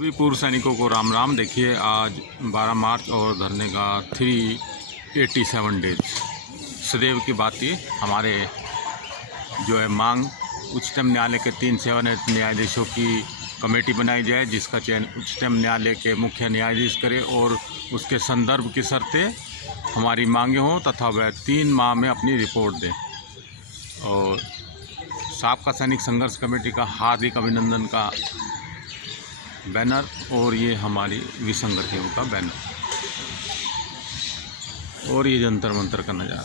सभी पूर्व सैनिकों को राम राम। देखिए आज 12 मार्च और धरने का 387 डेज। सदैव की बात ये हमारे जो है मांग उच्चतम न्यायालय के 3 सेवानिवृत्त न्यायाधीशों की कमेटी बनाई जाए, जिसका चयन उच्चतम न्यायालय के मुख्य न्यायाधीश करे और उसके संदर्भ की शर्तें हमारी मांगे हों तथा वह 3 माह में अपनी रिपोर्ट दें। और साबका सैनिक संघर्ष कमेटी का हार्दिक अभिनंदन का बैनर और ये हमारी विसंगतियों का बैनर और ये जंतर मंतर का नज़ारा।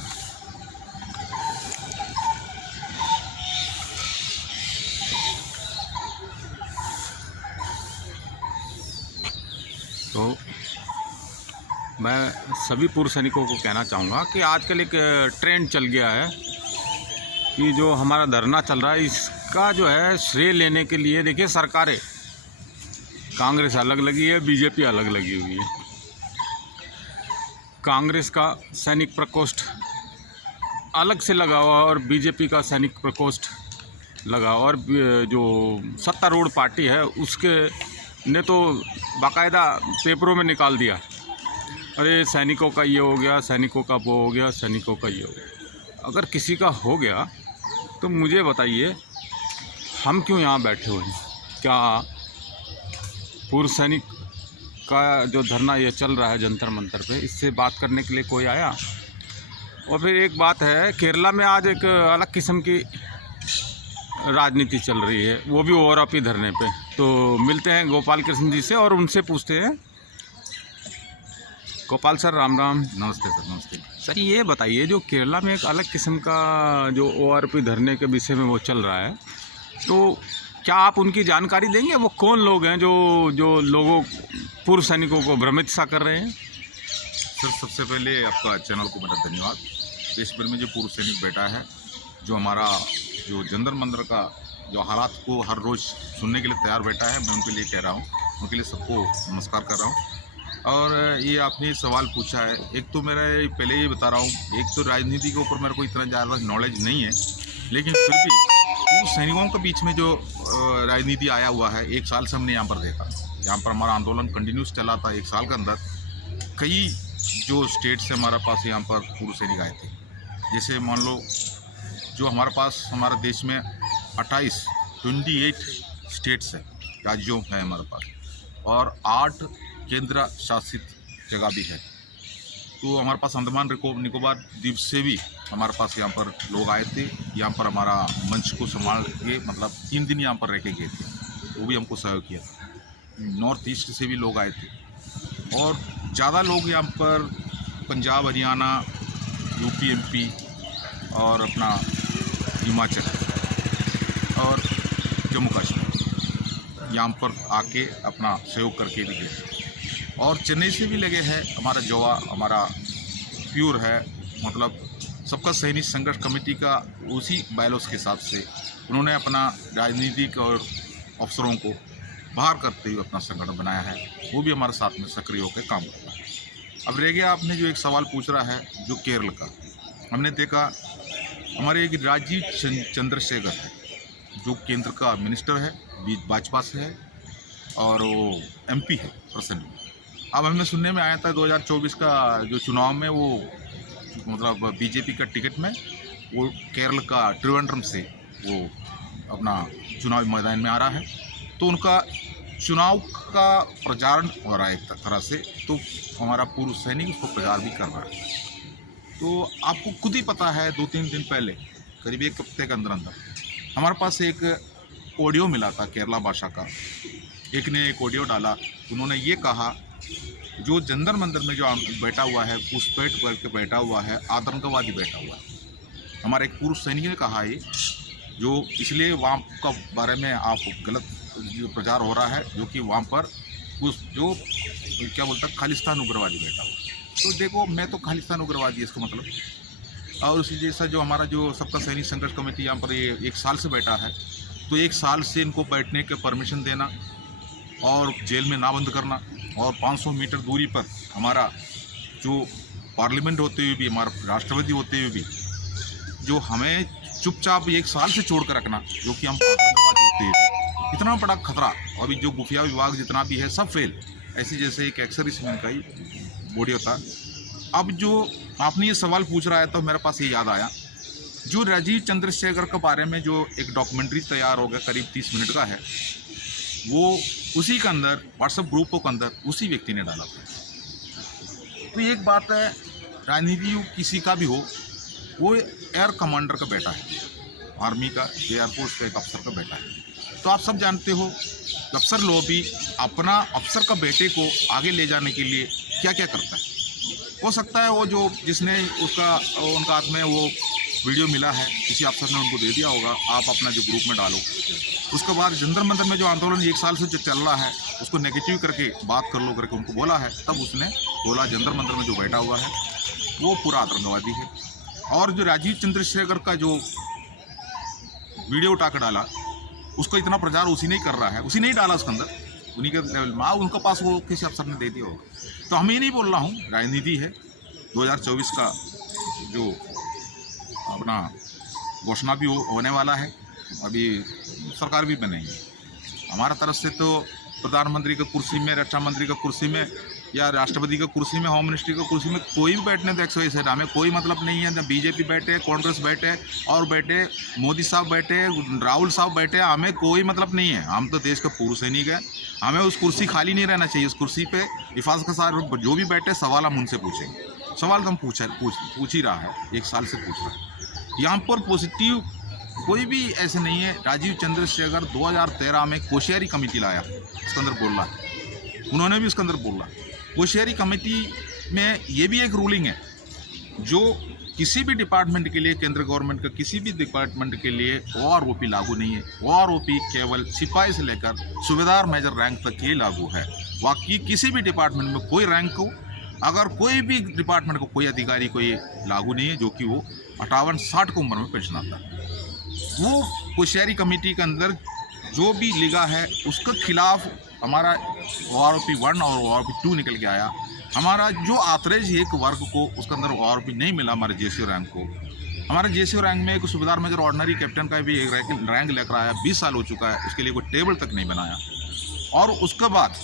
तो मैं सभी पूर्व सैनिकों को कहना चाहूँगा कि आजकल एक ट्रेंड चल गया है कि जो हमारा धरना चल रहा है इसका जो है श्रेय लेने के लिए देखिए सरकारें, कांग्रेस अलग लगी है, बीजेपी अलग लगी हुई है। कांग्रेस का सैनिक प्रकोष्ठ अलग से लगा हुआ और बीजेपी का सैनिक प्रकोष्ठ लगा, और जो सत्तारूढ़ पार्टी है उसके ने तो बाकायदा पेपरों में निकाल दिया, अरे सैनिकों का ये हो गया, सैनिकों का वो हो गया, सैनिकों का ये हो गया। अगर किसी का हो गया तो मुझे बताइए, हम क्यों यहाँ बैठे हुए हैं? क्या पूर्व सैनिक का जो धरना ये चल रहा है जंतर मंतर पे, इससे बात करने के लिए कोई आया? और फिर एक बात है, केरला में आज एक अलग किस्म की राजनीति चल रही है, वो भी ओवरऑपी धरने पे। तो मिलते हैं गोपाल कृष्ण जी से और उनसे पूछते हैं। गोपाल सर राम राम। नमस्ते सर। नमस्ते सर, ये बताइए जो केरला में एक अलग किस्म का जो ओवरऑपी धरने के विषय में वो चल रहा है, तो क्या आप उनकी जानकारी देंगे? वो कौन लोग हैं जो लोगों पूर्व सैनिकों को भ्रमित सा कर रहे हैं? सर, सबसे पहले आपका चैनल को मेरा धन्यवाद। देश भर में जो पूर्व सैनिक बैठा है, जो हमारा जो जंतर मंतर का जो हालात को हर रोज़ सुनने के लिए तैयार बैठा है, मैं उनके लिए कह रहा हूँ, उनके लिए सबको नमस्कार कर रहा हूँ। और ये आपने सवाल पूछा है, एक तो मेरा पहले ये बता रहा हूँ, एक तो राजनीति के ऊपर मेरे को इतना ज़्यादा नॉलेज नहीं है, लेकिन फिर भी पूर्व सैनिकों के बीच में जो राजनीति आया हुआ है, 1 साल से हमने यहाँ पर देखा। यहाँ पर हमारा आंदोलन कंटिन्यूस चला था। 1 साल के अंदर कई जो स्टेट से हमारे पास यहाँ पर पूर्व सैनिक आए थे। जैसे मान लो जो हमारे पास हमारे देश में 28 स्टेट्स है, राज्यों है हमारे पास, और 8 केंद्र शासित जगह भी है। तो हमारे पास अंडमान निकोबार द्वीप से भी हमारे पास यहाँ पर लोग आए थे। यहाँ पर हमारा मंच को संभाल के, मतलब 3 दिन यहाँ पर रह के गए थे, वो भी हमको सहयोग किया। नॉर्थ ईस्ट से भी लोग आए थे, और ज़्यादा लोग यहाँ पर पंजाब, हरियाणा, यूपी, एमपी और अपना हिमाचल और जम्मू कश्मीर यहाँ पर आके अपना सहयोग करके भी गए। और चेन्नई से भी लगे हैं हमारा जोवा, हमारा प्योर है, मतलब सबका सैनिक संघर्ष कमेटी का उसी बायलॉज के हिसाब से उन्होंने अपना राजनीतिक और अफसरों को बाहर करते हुए अपना संगठन बनाया है, वो भी हमारे साथ में सक्रिय होकर काम करता है। अब रह गया, आपने जो एक सवाल पूछ रहा है जो केरल का, हमने देखा हमारे एक राजीव चंद्रशेखर है जो केंद्र का मिनिस्टर है, भाजपा से है, और वो एमपी है प्रेजेंट। अब हमें सुनने में आया था 2024 का जो चुनाव में वो मतलब बीजेपी का टिकट में वो केरल का त्रिवेंद्रम से वो अपना चुनावी मैदान में आ रहा है। तो उनका चुनाव का प्रचार हो रहा है एक तरह से, तो हमारा पूर्व सैनिक उसको प्रचार भी कर रहा है। तो आपको खुद ही पता है, 2-3 दिन पहले, करीब 1 हफ्ते के अंदर हमारे पास एक ऑडियो मिला था केरला भाषा का। एक ने एक ऑडियो डाला, उन्होंने ये कहा जो जंतर मंतर में जो बैठा हुआ है, घुसपैठ करके बैठा हुआ है, आतंकवादी बैठा हुआ है। हमारे एक पूर्व सैनिक ने कहा है जो इसलिए वहाँ का बारे में आप गलत जो प्रचार हो रहा है, जो कि वहाँ पर उस जो क्या बोलता है खालिस्तान उग्रवादी बैठा हुआ। तो देखो, मैं तो खालिस्तान उग्रवादी है इसका मतलब। और उसी जैसा जो हमारा जो सबका सैनिक संघर्ष कमेटी यहाँ पर ये 1 साल से बैठा है, तो 1 साल से इनको बैठने के परमिशन देना और जेल में ना बंद करना, और 500 मीटर दूरी पर हमारा जो पार्लियामेंट होते हुए भी, हमारा राष्ट्रपति होते हुए भी, जो हमें चुपचाप 1 साल से छोड़ कर रखना, जो कि हम आतंकवादी होते हुए इतना बड़ा खतरा, अभी जो खुफिया विभाग जितना भी है सब फेल, ऐसे जैसे एक एक्सर्विसमैन का ही बॉडी होता। अब जो आपने ये सवाल पूछ रहा है तो मेरे पास ये याद आया, जो राजीव चंद्रशेखर के बारे में जो एक डॉक्यूमेंट्री तैयार हो गया करीब 30 मिनट का है, वो उसी के अंदर व्हाट्सएप ग्रुपों के अंदर उसी व्यक्ति ने डाला था। तो एक बात है, राजनीति किसी का भी हो, वो एयर कमांडर का बेटा है, आर्मी का, एयरफोर्स का एक अफसर का बेटा है। तो आप सब जानते हो अफसर लोग भी अपना अफसर का बेटे को आगे ले जाने के लिए क्या क्या करता है। हो सकता है वो जो जिसने उनका हाथ में वो वीडियो मिला है, किसी अफसर ने उनको दे दिया होगा, आप अपना जो ग्रुप में डालो। उसके बाद जंतर मंतर में जो आंदोलन 1 साल से जो चल रहा है उसको नेगेटिव करके बात कर लो करके उनको बोला है, तब उसने बोला जंतर मंतर में जो बैठा हुआ है वो पूरा आतंकवादी है। और जो राजीव चंद्रशेखर का जो वीडियो उठा कर डाला, उसका इतना प्रचार उसी ने ही कर रहा है, उसी ने ही डाला उसके अंदर, उन्हीं के लेवल में उनके पास वो किसी अफसर ने दे दिया होगा। तो हम ये नहीं बोल रहा हूँ, राजनीति है, 2024 का जो अपना घोषणा भी होने वाला है, अभी सरकार भी बनेगी। हमारा तरफ से तो प्रधानमंत्री की कुर्सी में, रक्षा मंत्री की कुर्सी में या राष्ट्रपति की कुर्सी में, होम मिनिस्ट्री की कुर्सी में कोई भी बैठने तो एक्सवाइज है, हमें कोई मतलब नहीं है। न बीजेपी बैठे, कांग्रेस बैठे और बैठे, मोदी साहब बैठे, राहुल साहब बैठे, हमें कोई मतलब नहीं है। हम तो देश के पूर्व सैनिक हैं, हमें उस कुर्सी खाली नहीं रहना चाहिए। उस कुर्सी पे हिफाजत के साथ जो भी बैठे सवाल हम उनसे पूछेंगे। सवाल तो हम पूछ ही रहा है, 1 साल से पूछ रहा है। यहाँ पर पॉजिटिव कोई भी ऐसे नहीं है। राजीव चंद्रशेखर 2013 में कोश्यारी कमेटी लाया, उसके अंदर बोला, उन्होंने भी उसके अंदर बोला। कोश्यारी कमेटी में ये भी एक रूलिंग है, जो किसी भी डिपार्टमेंट के लिए, केंद्र गवर्नमेंट का किसी भी डिपार्टमेंट के लिए OROP लागू नहीं है। OROP केवल सिपाही से लेकर सूबेदार मेजर रैंक तक ही लागू है। बाकी किसी भी डिपार्टमेंट में कोई रैंक को, अगर कोई भी डिपार्टमेंट को कोई अधिकारी को ये लागू नहीं है, जो कि वो 58-60 की उम्र में पेंशन आता है। वो कोश्यारी कमेटी के अंदर जो भी लिखा है उसके खिलाफ हमारा OROP 1 और OROP 2 निकल के आया। हमारा जो आतरेज एक वर्ग को उसके अंदर OROP नहीं मिला, हमारे JCO रैंक को। हमारे JCO रैंक में एक सूबेदार मेजर ऑर्डिनरी कैप्टन का भी एक रैंक लेकर आया, 20 साल हो चुका है, उसके लिए कोई टेबल तक नहीं बनाया। और उसके बाद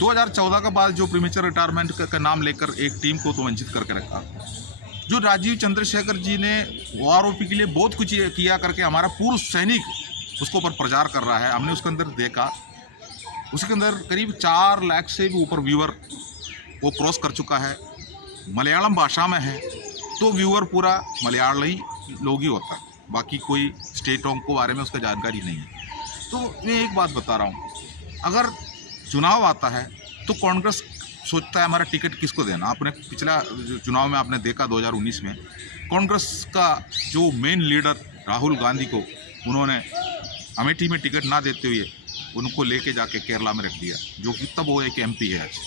2014 के बाद जो प्रीमेचर रिटायरमेंट का नाम लेकर एक टीम को तो वंचित करके रखा। जो राजीव चंद्रशेखर जी ने OROP के लिए बहुत कुछ किया करके हमारा पूर्व सैनिक उसके ऊपर प्रचार कर रहा है। हमने उसके अंदर देखा, उसके अंदर करीब 4 लाख से भी ऊपर व्यूअर वो क्रॉस कर चुका है। मलयालम भाषा में है तो व्यूअर पूरा मलयाली लोग ही होता है, बाकी कोई स्टेटों को बारे में उसका जानकारी नहीं है। तो मैं एक बात बता रहा हूँ, अगर चुनाव आता है तो कांग्रेस सोचता है हमारा टिकट किसको देना। आपने पिछला चुनाव में आपने देखा 2019 में कांग्रेस का जो मेन लीडर राहुल गांधी को उन्होंने अमेठी में टिकट ना देते हुए उनको लेके जाके केरला में रख दिया, जो कि तब वो एक MP है आज,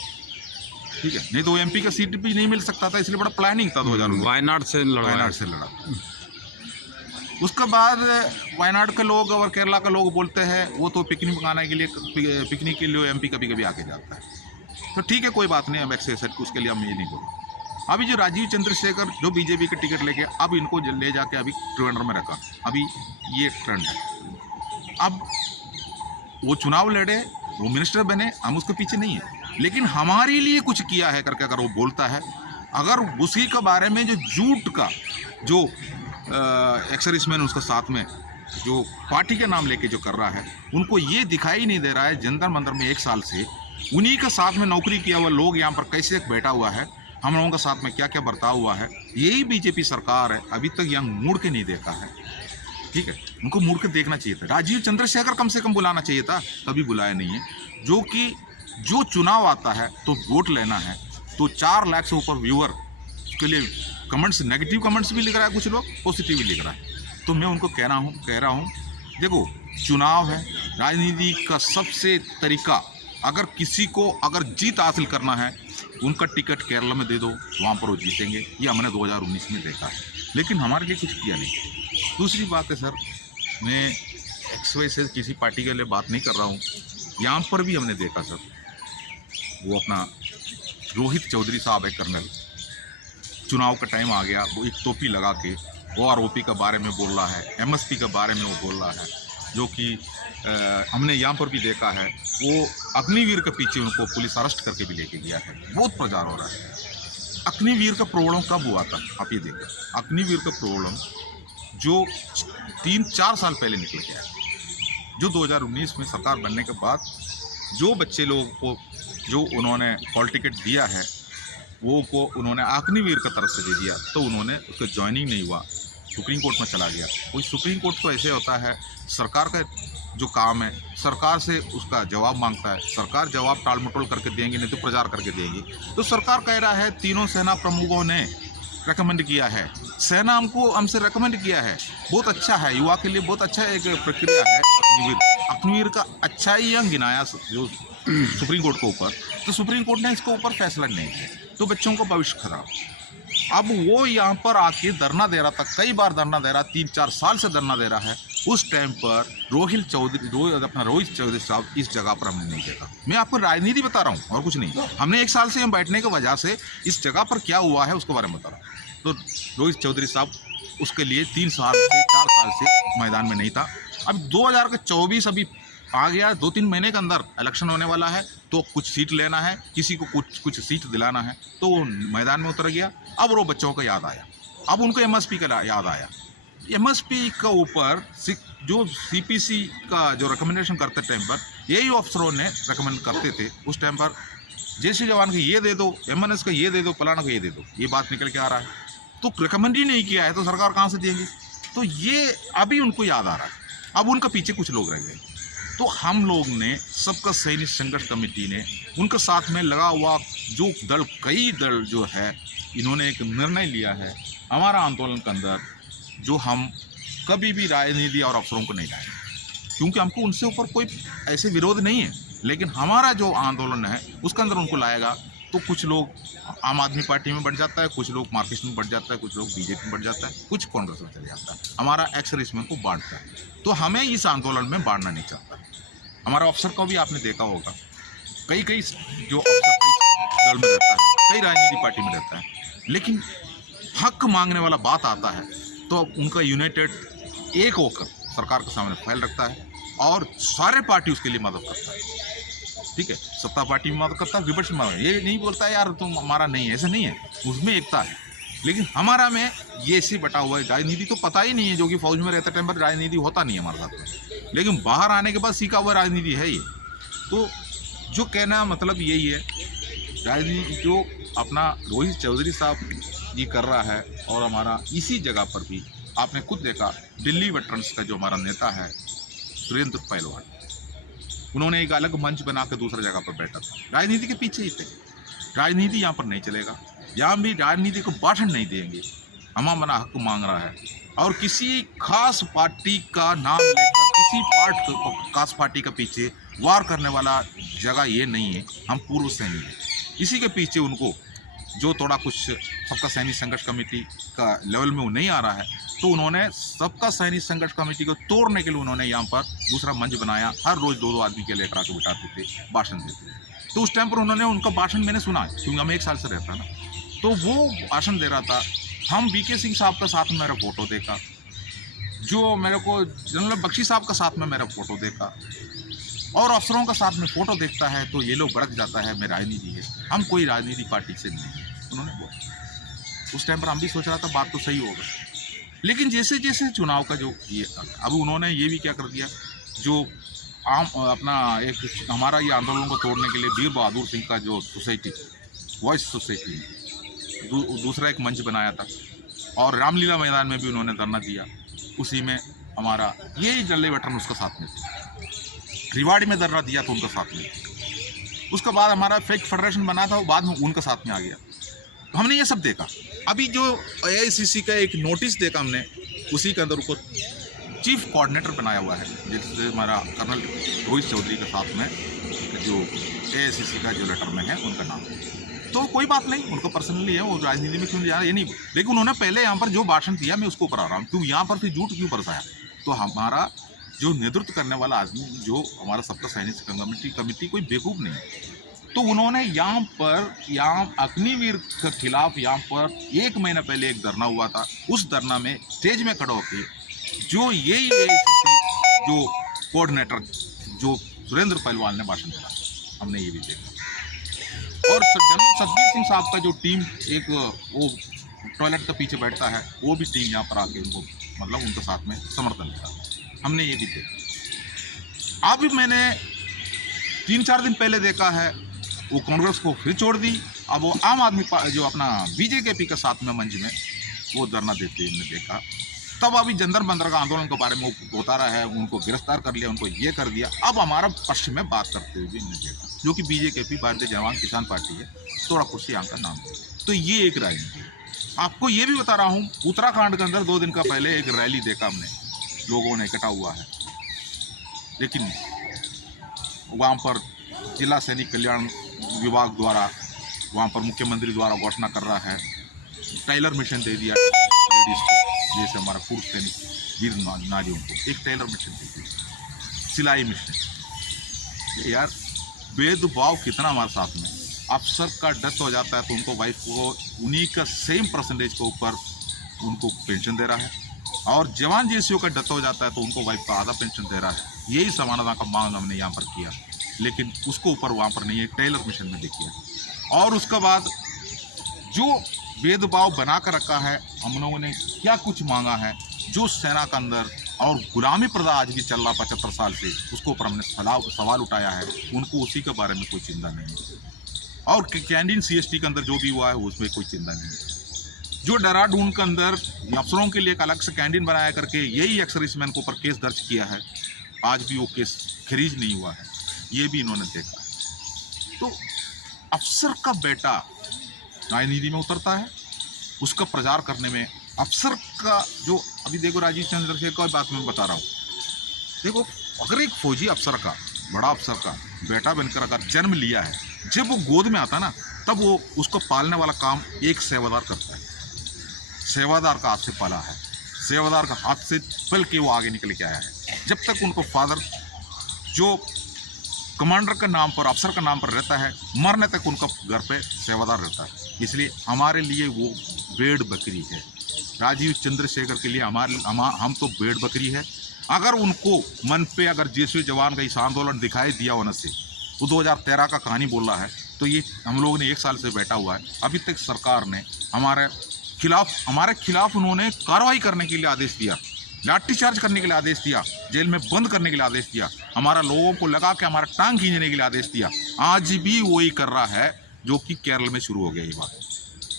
ठीक है। नहीं तो वो MP का सीट भी नहीं मिल सकता था, इसलिए बड़ा प्लानिंग था 2019 वायनाड से लड़ा। उसके बाद वायनाड के लोग और केरला के लोग बोलते हैं वो तो पिकनिक मनाने के लिए, पिकनिक के लिए MP कभी कभी आके जाता है। तो ठीक है, कोई बात नहीं, अब एक्सेस उसके लिए हम ये नहीं बोल। अभी जो राजीव चंद्रशेखर जो बीजेपी के टिकट लेके अब इनको ले जाके अभी त्रिवेंद्रम में रखा, अभी ये ट्रेंड है। अब वो चुनाव लड़े, वो मिनिस्टर बने, हम उसके पीछे नहीं है, लेकिन हमारे लिए कुछ किया है करके अगर वो बोलता है, अगर उसी के बारे में जो झूठ का जो एक्सर्विसमैन उसके साथ में जो पार्टी के नाम लेके जो कर रहा है, उनको ये दिखाई नहीं दे रहा है जंतर मंतर में 1 साल से उन्हीं के साथ में नौकरी किया हुआ लोग यहाँ पर कैसे बैठा हुआ है, हम लोगों के साथ में क्या क्या बर्ताव हुआ है। यही बीजेपी सरकार है, अभी तक यहाँ मुड़ के नहीं देखा है, ठीक है। उनको मुड़ के देखना चाहिए था। राजीव चंद्रशेखर कम से कम बुलाना चाहिए था, कभी बुलाया नहीं है। जो कि जो चुनाव आता है तो वोट लेना है, तो 4 लाख से ऊपर व्यूअर उसके लिए कमेंट्स, नेगेटिव कमेंट्स भी लिख रहा है, कुछ लोग पॉजिटिव भी लिख रहा है। तो मैं उनको कह रहा हूँ देखो, चुनाव है, राजनीति का सबसे तरीका, अगर किसी को अगर जीत हासिल करना है, उनका टिकट केरला में दे दो, वहाँ पर वो जीतेंगे। ये हमने 2019 में देखा है, लेकिन हमारे लिए कुछ किया नहीं। दूसरी बात है सर, मैं XY से किसी पार्टी के लिए बात नहीं कर रहा हूँ, यहाँ पर भी हमने देखा सर, वो अपना रोहित चौधरी साहब है कर्नल, चुनाव का टाइम आ गया, वो एक टोपी लगा के OROP के बारे में बोल रहा है, MSP के बारे में वो बोल रहा है, जो कि हमने यहाँ पर भी देखा है, वो अग्निवीर के पीछे उनको पुलिस अरेस्ट करके भी लेके गया है। बहुत प्रचार हो रहा है। अग्निवीर का प्रॉब्लम कब हुआ था आप ये देखो। अग्निवीर का प्रॉब्लम जो 3-4 साल पहले निकल गया है, जो 2019 में सरकार बनने के बाद जो बच्चे लोगों को जो उन्होंने हॉल टिकट दिया है वो को उन्होंने अग्निवीर की तरफ से दे दिया, तो उन्होंने उसका ज्वाइनिंग नहीं हुआ, सुप्रीम कोर्ट में चला गया। कोई सुप्रीम कोर्ट तो ऐसे होता है, सरकार का जो काम है सरकार से उसका जवाब मांगता है, सरकार जवाब टाल मटोल करके देंगे, नहीं तो प्रचार करके देंगी। तो सरकार कह रहा है तीनों सेना प्रमुखों ने रेकमेंड किया है, सेना हमसे रेकमेंड किया है, बहुत अच्छा है, युवा के लिए बहुत अच्छा एक प्रक्रिया है अग्निवीर का, अच्छा ही यह गिनाया जो सुप्रीम कोर्ट के ऊपर। तो सुप्रीम कोर्ट ने इसके ऊपर फैसला नहीं किया, तो बच्चों का भविष्य खराब। अब वो यहाँ पर आके धरना दे रहा था, कई बार धरना दे रहा, 3-4 साल से धरना दे रहा है। उस टाइम पर रोहित चौधरी साहब इस जगह पर हमने नहीं देखा। मैं आपको राजनीति बता रहा हूँ और कुछ नहीं। हमने 1 साल से हम बैठने की वजह से इस जगह पर क्या हुआ है उसके बारे में बता रहा हूँ। तो रोहित चौधरी साहब उसके लिए 3 साल से 4 साल से मैदान में नहीं था। अब 2024 अभी आ गया, 2-3 महीने के अंदर इलेक्शन होने वाला है, तो कुछ सीट लेना है, किसी को कुछ सीट दिलाना है, तो वो मैदान में उतर गया। अब वो बच्चों को याद आया, अब उनको एमएसपी का याद आया। एमएसपी का ऊपर जो सीपीसी का जो रिकमेंडेशन करते टाइम पर यही अफसरों ने रिकमेंड करते थे उस टाइम पर, जैसे जवान को ये दे दो, एमएनएस का ये दे दो, फलाना को ये दे दो, ये बात निकल के आ रहा है। तो रिकमेंड ही नहीं किया है तो सरकार कहाँ से देंगी? तो ये अभी उनको याद आ रहा है, अब उनका पीछे कुछ लोग रह गए। तो हम लोग ने सबका सैनिक संघर्ष कमेटी ने उनके साथ में लगा हुआ जो दल, कई दल जो है, इन्होंने एक निर्णय लिया है हमारा आंदोलन के अंदर, जो हम कभी भी राजनीति और अफसरों को नहीं लाएंगे, क्योंकि हमको उनसे ऊपर कोई ऐसे विरोध नहीं है। लेकिन हमारा जो आंदोलन है उसके अंदर उनको लाएगा तो कुछ लोग आम आदमी पार्टी में बढ़ जाता है, कुछ लोग मार्क्सिस्ट में बढ़ जाता है, कुछ लोग बीजेपी में बढ़ जाता है, कुछ कांग्रेस में चले जाता है। हमारा एक्सर इसमें को बांटता है, तो हमें इस आंदोलन में बांटना नहीं चाहता। हमारा अफसर को भी आपने देखा होगा, कई जो अफसर कई दल में रहता है, कई राजनीतिक पार्टी में रहता है, लेकिन हक मांगने वाला बात आता है तो उनका यूनाइटेड एक होकर सरकार के सामने फाइल रखता है और सारे पार्टी उसके लिए मदद करता है। ठीक है, सत्ता पार्टी में मदद करता है, विपक्ष में मदद, ये नहीं बोलता है यार तुम हमारा नहीं है, ऐसा नहीं है, उसमें एकता है। लेकिन हमारा में ये ऐसे बटा हुआ है, राजनीति तो पता ही नहीं है, जो कि फौज में रहते टाइम पर राजनीति होता नहीं है हमारे साथ में, लेकिन बाहर आने के बाद सीखा हुआ राजनीति है ये। तो जो कहना मतलब यही है, राजनीति जो अपना रोहित चौधरी साहब जी कर रहा है, और हमारा इसी जगह पर भी आपने खुद देखा दिल्ली वेटरन्स का जो हमारा नेता है सुरेंद्र पहलवान, उन्होंने एक अलग मंच बना के दूसरी जगह पर बैठा था, राजनीति के पीछे ही थे। राजनीति यहाँ पर नहीं चलेगा, यहाँ भी राजनीति को भाषण नहीं देंगे। हम हमारा हक मांग रहा है, और किसी खास पार्टी का नाम लेकर किसी खास पार्टी के पीछे वार करने वाला जगह ये नहीं है। हम पूर्व सैनिक हैं, इसी के पीछे उनको जो थोड़ा कुछ सबका सैनिक संघर्ष कमेटी का लेवल में वो नहीं आ रहा है, तो उन्होंने सबका सैनिक संघर्ष कमेटी को तोड़ने के लिए उन्होंने यहाँ पर दूसरा मंच बनाया। हर रोज़ 2-2 आदमी के लेकर आके बिठाते थे, भाषण देते थे। तो उस टाइम पर उन्होंने उनका भाषण मैंने सुना, क्योंकि हम 1 साल से रहता ना, तो वो भाषण दे रहा था। हम बीके सिंह साहब का साथ में मेरा फ़ोटो देखा, जो मेरे को जनरल बख्शी साहब का साथ में मेरा फ़ोटो देखा, और अफसरों का साथ में फ़ोटो देखता है तो ये लोग भड़क जाता है मैं राजनीति है, हम कोई राजनीतिक पार्टी से नहीं है, उन्होंने बोला। उस टाइम पर हम भी सोच रहा था बात तो सही होगा, लेकिन जैसे जैसे चुनाव का जो ये अब उन्होंने ये भी क्या कर दिया, जो आम अपना एक हमारा ये आंदोलन को तोड़ने के लिए वीर बहादुर सिंह का जो सोसाइटी, वॉइस सोसाइटी, दूसरा एक मंच बनाया था, और रामलीला मैदान में भी उन्होंने धरना दिया। उसी में हमारा ये दिल्ली वेटरन उसका साथ में थे, रिवाड़ी में धरना दिया तो उनका साथ में। उसके बाद हमारा फेक फेडरेशन बना था, वो बाद में उनका साथ में आ गया। तो हमने ये सब देखा। अभी जो AICC का एक नोटिस देखा हमने, उसी के अंदर उनको चीफ कोऑर्डिनेटर बनाया हुआ है, जिससे हमारा कर्नल रोहित चौधरी के साथ में जो AICC का जो लेटर में है उनका नाम है। तो कोई बात नहीं, उनको पर्सनली है, वो राजनीति में क्यों जा रहा है ये नहीं, लेकिन उन्होंने पहले यहाँ पर जो भाषण दिया मैं उसको ऊपर आ रहा हूँ, क्यों यहाँ पर फिर झूठ क्यों बरसाया। तो हमारा जो नेतृत्व करने वाला आदमी, जो हमारा सबका सैनिक कमेटी कोई बेवकूफ़ नहीं है, तो उन्होंने यहाँ अग्निवीर के खिलाफ यहाँ पर 1 महीना पहले एक धरना हुआ था। उस धरना में स्टेज में खड़ा होकर जो यही जो कोऑर्डिनेटर जो सुरेंद्र पहलवान ने भाषण दिया, हमने ये भी देखा। और जनरल सतबीर सिंह साहब का जो टीम एक वो टॉयलेट के पीछे बैठता है, वो भी टीम यहाँ पर आके उनको मतलब उनके साथ में समर्थन दिया, हमने ये भी देखा। अब मैंने 3-4 दिन पहले देखा है वो कांग्रेस को फिर छोड़ दी, अब वो आम आदमी जो अपना बीजेपी के साथ में मंच में वो धरना देते हमने देखा। तब अभी जंतर मंतर का आंदोलन के बारे में वो बता रहा है, उनको गिरफ्तार कर लिया, उनको ये कर दिया। अब हमारा पक्ष में बात करते हुए भी हमने देखा, जो कि बीजेपी भारतीय जवान किसान पार्टी है, थोड़ा कुर्सी यहाँ का नाम है। तो ये एक राजनीति है। आपको ये भी बता रहा हूँ, उत्तराखंड के अंदर 2 दिन का पहले एक रैली देखा हमने, लोगों ने इकट्ठा हुआ है, लेकिन वहाँ पर जिला सैनिक कल्याण विभाग द्वारा वहाँ पर मुख्यमंत्री द्वारा घोषणा कर रहा है, टेलर मिशन दे दिया लेडीज़ को, जैसे हमारा पुरुष सैनिक वीर नारियों को एक टेलर मिशन दे दिया, सिलाई मिशन। यार भेदभाव कितना हमारे साथ में। अफसर का डेथ हो जाता है तो उनको वाइफ को उन्हीं का सेम परसेंटेज के ऊपर उनको पेंशन दे रहा है, और जवान जेसीओ का डेथ हो जाता है तो उनको वाइफ का आधा पेंशन दे रहा है। यही समानता का मांग हमने यहाँ पर किया, लेकिन उसको ऊपर वहाँ पर नहीं है, टेलर मिशन में देखिए। और उसके बाद जो भेदभाव बना कर रखा है, हम लोगों ने क्या कुछ मांगा है, जो सेना के अंदर और गुलामी प्रथा आज भी चल रहा 75 साल से, उसको ऊपर हमने सवाल उठाया है, उनको उसी के बारे में कोई चिंता नहीं है। और कैंटीन CST के अंदर जो भी हुआ है उसमें कोई चिंता नहीं है। जो देहरादून के अंदर अफसरों के लिए एक अलग से कैंटीन बनाया करके यही एक्स-सर्विसमैन के ऊपर केस दर्ज किया है, आज भी वो केस खारिज नहीं हुआ है, ये भी इन्होंने देखा। तो अफसर का बेटा राजनीति में उतरता है, उसका प्रचार करने में अफसर का जो अभी देखो राजीव चंद्रशेखर की बात मैं बता रहा हूँ, देखो अगर एक फौजी अफसर का, बड़ा अफसर का बेटा बनकर अगर जन्म लिया है, जब वो गोद में आता ना तब वो उसको पालने वाला काम एक सेवादार करता है। सेवादार का हाथ से पाला है, सेवादार का हाथ से पल के वो आगे निकल के आया है। जब तक उनको फादर जो कमांडर के नाम पर, अफसर का नाम पर रहता है, मरने तक उनका घर पे सेवादार रहता है। इसलिए हमारे लिए वो भेड़ बकरी है। राजीव चंद्रशेखर के लिए हम तो भेड़ बकरी है। अगर उनको मन पे अगर जेसीओ जवान का इस आंदोलन दिखाई दिया होने से, वो 2013 का कहानी बोल रहा है, तो ये हम लोगों ने 1 साल से बैठा हुआ है। अभी तक सरकार ने हमारे खिलाफ उन्होंने कार्रवाई करने के लिए आदेश दिया, लाठीचार्ज करने के लिए आदेश दिया, जेल में बंद करने के लिए आदेश दिया, हमारा लोगों को लगा के हमारा टांग खींचने के लिए आदेश दिया। आज भी वही कर रहा है जो कि केरल में शुरू हो गया ये बात।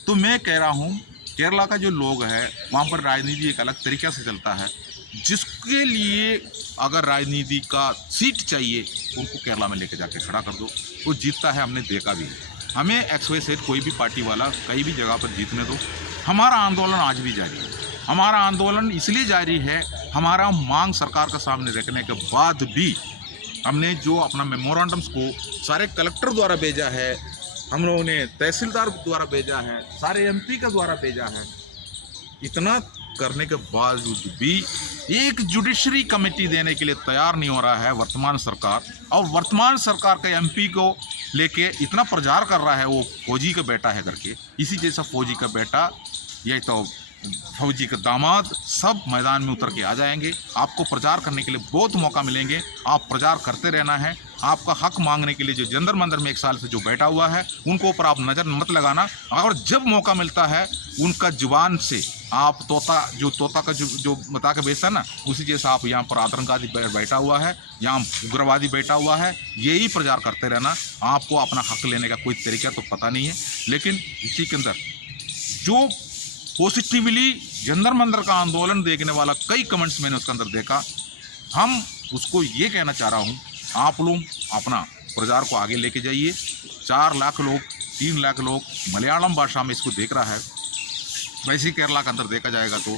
तो मैं कह रहा हूँ, केरला का जो लोग है वहाँ पर राजनीति एक अलग तरीक़े से चलता है। जिसके लिए अगर राजनीति का सीट चाहिए उनको केरला में लेके जाके खड़ा कर दो, वो जीतता है, हमने देखा भी है। हमें XYZ कोई भी पार्टी वाला कहीं भी जगह पर जीतने दो। हमारा आंदोलन आज भी जारी है। हमारा आंदोलन इसलिए जारी है, हमारा मांग सरकार के सामने रखने के बाद भी हमने जो अपना मेमोरेंडम्स को सारे कलेक्टर द्वारा भेजा है, हम लोगों ने तहसीलदार द्वारा भेजा है, सारे MP के द्वारा भेजा है। इतना करने के बावजूद भी एक जुडिशरी कमेटी देने के लिए तैयार नहीं हो रहा है वर्तमान सरकार। और वर्तमान सरकार का MP को लेके इतना प्रचार कर रहा है, वो फौजी का बेटा है करके। इसी जैसा फौजी का बेटा या तो फौजी का दामाद सब मैदान में उतर के आ जाएंगे। आपको प्रचार करने के लिए बहुत मौका मिलेंगे, आप प्रचार करते रहना है। आपका हक मांगने के लिए जो जंतर मंतर में 1 साल से जो बैठा हुआ है, उनको ऊपर आप नज़र मत लगाना। और जब मौका मिलता है उनका जुबान से आप तोता का जो बता के बेचता है ना, उसी जैसा आप यहाँ पर आतंकवादी बैठा हुआ है, यहाँ उग्रवादी बैठा हुआ है, यही प्रचार करते रहना। आपको अपना हक लेने का कोई तरीका तो पता नहीं है। लेकिन इसी के अंदर जो पॉजिटिवली जंतर मंतर का आंदोलन देखने वाला कई कमेंट्स मैंने उसके अंदर देखा, हम उसको ये कहना चाह रहा हूँ, आप लोग अपना प्रचार को आगे लेके जाइए। 4 लाख लोग, 3 लाख लोग मलयालम भाषा में इसको देख रहा है। वैसे ही केरला के अंदर देखा जाएगा तो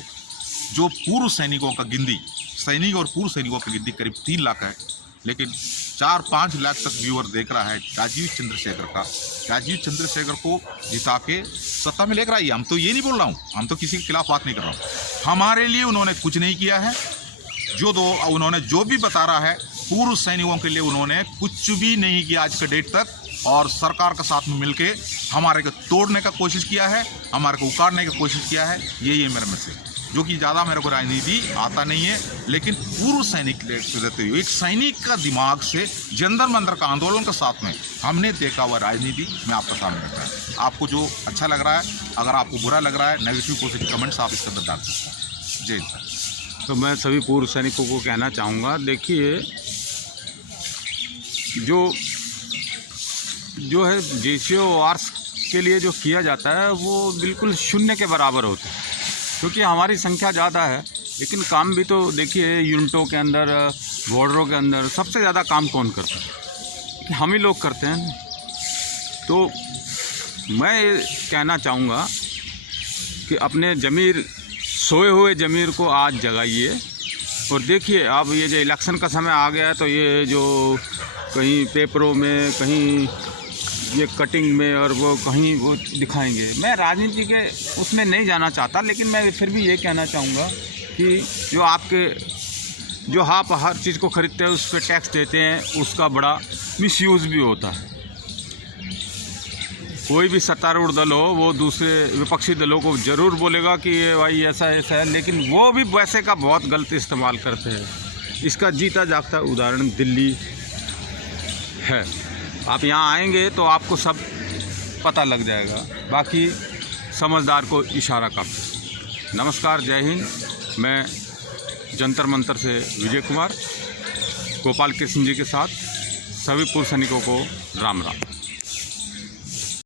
जो पूर्व सैनिकों का गिनती, सैनिक और पूर्व सैनिकों की गिनती करीब 3 लाख है, लेकिन 4-5 लाख तक व्यूअर देख रहा है राजीव चंद्रशेखर का। राजीव चंद्रशेखर को जिता के सत्ता में लेकर आइए। हम तो ये नहीं बोल रहा हूँ, हम तो किसी के खिलाफ बात नहीं कर रहा हूँ। हमारे लिए उन्होंने कुछ नहीं किया है। उन्होंने जो भी बता रहा है, पूर्व सैनिकों के लिए उन्होंने कुछ भी नहीं किया आज के डेट तक। और सरकार के साथ में मिलके हमारे को तोड़ने का कोशिश किया है, हमारे को उखाड़ने की कोशिश किया है। यही है मेरा मैसेज। जो कि ज़्यादा मेरे को राजनीति आता नहीं है, लेकिन पूर्व सैनिक रहते हुए एक सैनिक का दिमाग से जंतर मंतर का आंदोलन के साथ में हमने देखा हुआ राजनीति मैं आपका सामने रखा है। आपको जो अच्छा लग रहा है, अगर आपको बुरा लग रहा है, नेगेटिव पॉजिटिव कमेंट्स आप इसके अंदर डाल सकते हैं। जय सर। तो मैं सभी पूर्व सैनिकों को कहना चाहूँगा, देखिए जो है JCO वार्स के लिए जो किया जाता है वो बिल्कुल शून्य के बराबर होता है, क्योंकि हमारी संख्या ज़्यादा है, लेकिन काम भी तो देखिए यूनिटों के अंदर, बॉर्डरों के अंदर सबसे ज़्यादा काम कौन करता है? हम ही लोग करते हैं। तो मैं ये कहना चाहूँगा कि अपने ज़मीर, सोए हुए ज़मीर को आज जगाइए। और देखिए अब ये जो इलेक्शन का समय आ गया है, तो ये जो कहीं पेपरों में, कहीं ये कटिंग में और वो कहीं वो दिखाएंगे, मैं राजनीति के उसमें नहीं जाना चाहता, लेकिन मैं फिर भी ये कहना चाहूँगा कि जो आप हर चीज़ को ख़रीदते हैं उस पर टैक्स देते हैं, उसका बड़ा मिसयूज़ भी होता है। कोई भी सत्तारूढ़ दल हो वो दूसरे विपक्षी दलों को ज़रूर बोलेगा कि ये भाई ऐसा है, लेकिन वो भी वैसे का बहुत गलत इस्तेमाल करते हैं। इसका जीता जागता उदाहरण दिल्ली है। आप यहाँ आएंगे तो आपको सब पता लग जाएगा, बाकी समझदार को इशारा काफ़ी। नमस्कार, जय हिंद। मैं जंतर मंतर से विजय कुमार, गोपाल कृष्ण जी के साथ सभी पूर्व सैनिकों को राम राम।